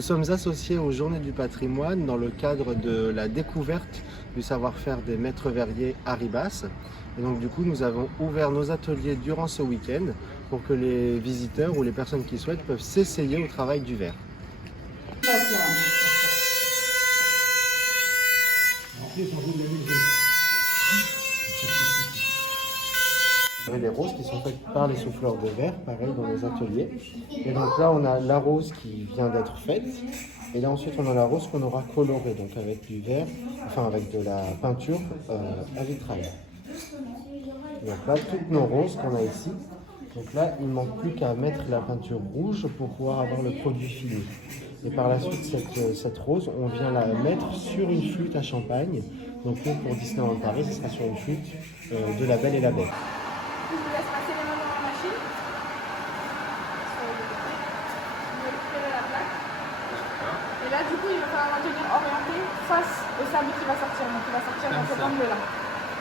Nous sommes associés aux Journées du patrimoine dans le cadre de la découverte du savoir-faire des maîtres verriers à Ribas. Et donc du coup, nous avons ouvert nos ateliers durant ce week-end pour que les visiteurs ou les personnes qui souhaitent peuvent s'essayer au travail du verre. Les roses qui sont faites par les souffleurs de verre, pareil dans les ateliers. Et donc là, on a la rose qui vient d'être faite. Et là, ensuite, on a la rose qu'on aura colorée, donc avec du verre, enfin avec de la peinture à vitrail. Donc là, toutes nos roses qu'on a ici. Donc là, il ne manque plus qu'à mettre la peinture rouge pour pouvoir avoir le produit fini. Et par la suite, cette rose, on vient la mettre sur une flûte à champagne. Donc nous, pour Disneyland Paris, ce sera sur une flûte de La Belle et la Bête. Je vous laisse passer les mains dans la machine. Vous récupérez la plaque. Et là, du coup, il va falloir maintenir orienté face au sable qui va sortir. Donc, il va sortir dans cet angle-là.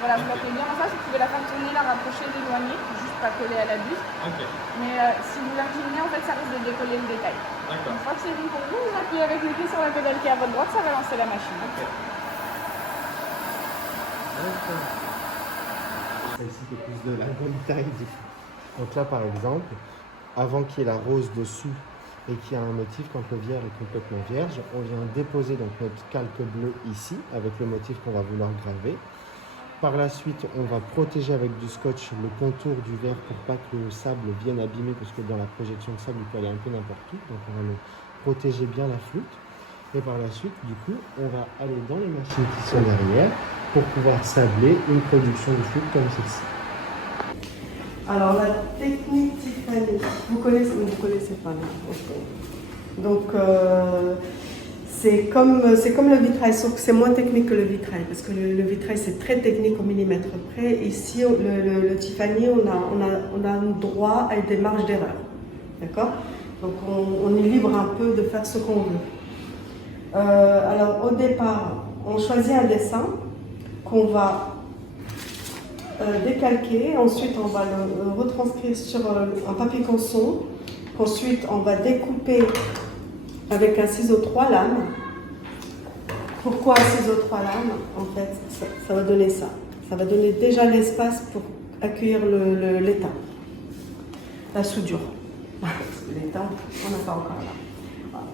Voilà, vous la tenez bien en face. Vous pouvez la faire tourner, la rapprocher, l'éloigner, juste pas coller à la buse. Mais si vous l'inclinez, en fait, ça risque de décoller le détail. Une fois que c'est bon pour vous, vous appuyez avec les pieds sur la pédale qui est à votre droite, ça va lancer la machine. Celle-ci qui est plus de la bonne taille du coup. Donc là par exemple, avant qu'il y ait la rose dessus et qu'il y ait un motif, quand le verre est complètement vierge, on vient déposer donc notre calque bleu ici avec le motif qu'on va vouloir graver. Par la suite, on va protéger avec du scotch le contour du verre pour pas que le sable vienne abîmer, parce que dans la projection de sable, il peut aller un peu n'importe où. Donc on va le protéger bien la flûte. Et par la suite, du coup, on va aller dans les machines qui sont derrière pour pouvoir sabler une production de flûte comme celle-ci. Alors la technique Tiffany, vous connaissez pas, okay. Donc c'est comme le vitrail, sauf que c'est moins technique que le vitrail, parce que le vitrail c'est très technique au millimètre près. Ici, le Tiffany, on a un droit à des marges d'erreur, d'accord? Donc on est libre un peu de faire ce qu'on veut. Alors au départ, on choisit un dessin qu'on va décalquer, ensuite on va le retranscrire sur un papier canson, qu'ensuite on va découper avec un ciseau 3 lames. Pourquoi un ciseau 3 lames? En fait, ça va donner ça. Ça va donner déjà l'espace pour accueillir l'étain, la soudure. L'étain, on n'a pas encore là.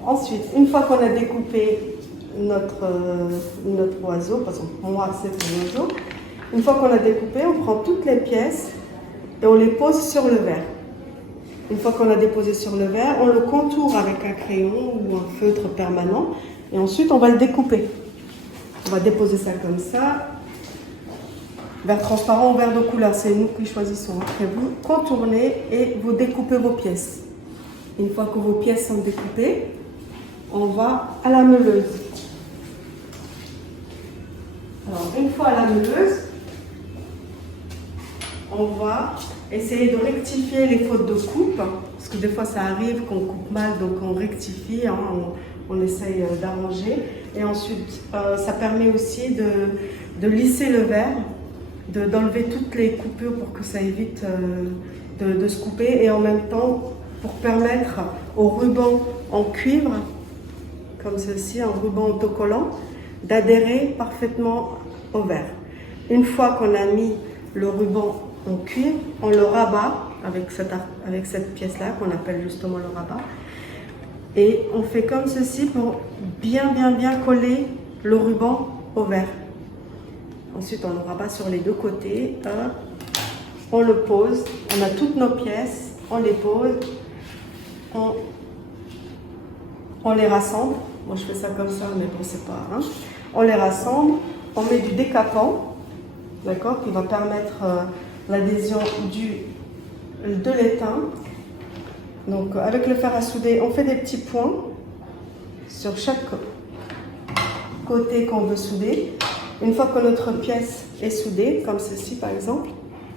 Ensuite, une fois qu'on a découpé notre oiseau, parce que moi c'est un oiseau, une fois qu'on a découpé, on prend toutes les pièces et on les pose sur le verre. Une fois qu'on a déposé sur le verre, on le contourne avec un crayon ou un feutre permanent et ensuite on va le découper. On va déposer ça comme ça. Verre transparent ou verre de couleur, c'est nous qui choisissons. Après vous contournez et vous découpez vos pièces. Une fois que vos pièces sont découpées, on va à la meuleuse. Alors, une fois à la meuleuse, on va essayer de rectifier les fautes de coupe, parce que des fois ça arrive qu'on coupe mal, donc on rectifie, hein, on essaye d'arranger. Et ensuite, ça permet aussi de lisser le verre, d'enlever toutes les coupures pour que ça évite de se couper, et en même temps pour permettre au ruban en cuivre, comme ceci, un ruban autocollant, d'adhérer parfaitement au verre. Une fois qu'on a mis le ruban en cuivre, on le rabat avec cette pièce-là qu'on appelle justement le rabat. Et on fait comme ceci pour bien coller le ruban au verre. Ensuite, on le rabat sur les deux côtés. On le pose. On a toutes nos pièces. On les pose. On les rassemble. Moi, je fais ça comme ça, mais bon, c'est pas. Hein. On les rassemble. On met du décapant, d'accord, qui va permettre l'adhésion de l'étain. Donc, avec le fer à souder, on fait des petits points sur chaque côté qu'on veut souder. Une fois que notre pièce est soudée, comme ceci par exemple,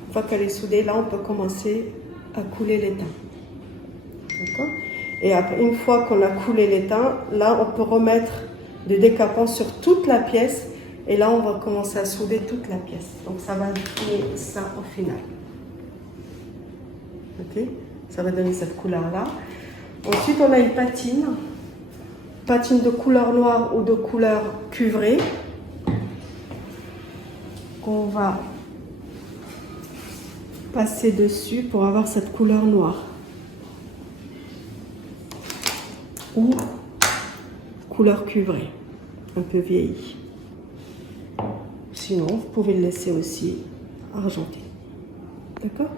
une fois qu'elle est soudée, là, on peut commencer à couler l'étain. D'accord? Et après, une fois qu'on a coulé l'étain, là, on peut remettre du décapant sur toute la pièce. Et là, on va commencer à souder toute la pièce. Donc, ça va donner ça au final. Ok? Ça va donner cette couleur-là. Ensuite, on a une patine patine de couleur noire ou de couleur cuivrée qu'on va passer dessus pour avoir cette couleur noire. Ou couleur cuivrée, un peu vieillie. Sinon, vous pouvez le laisser aussi argenté. D'accord ?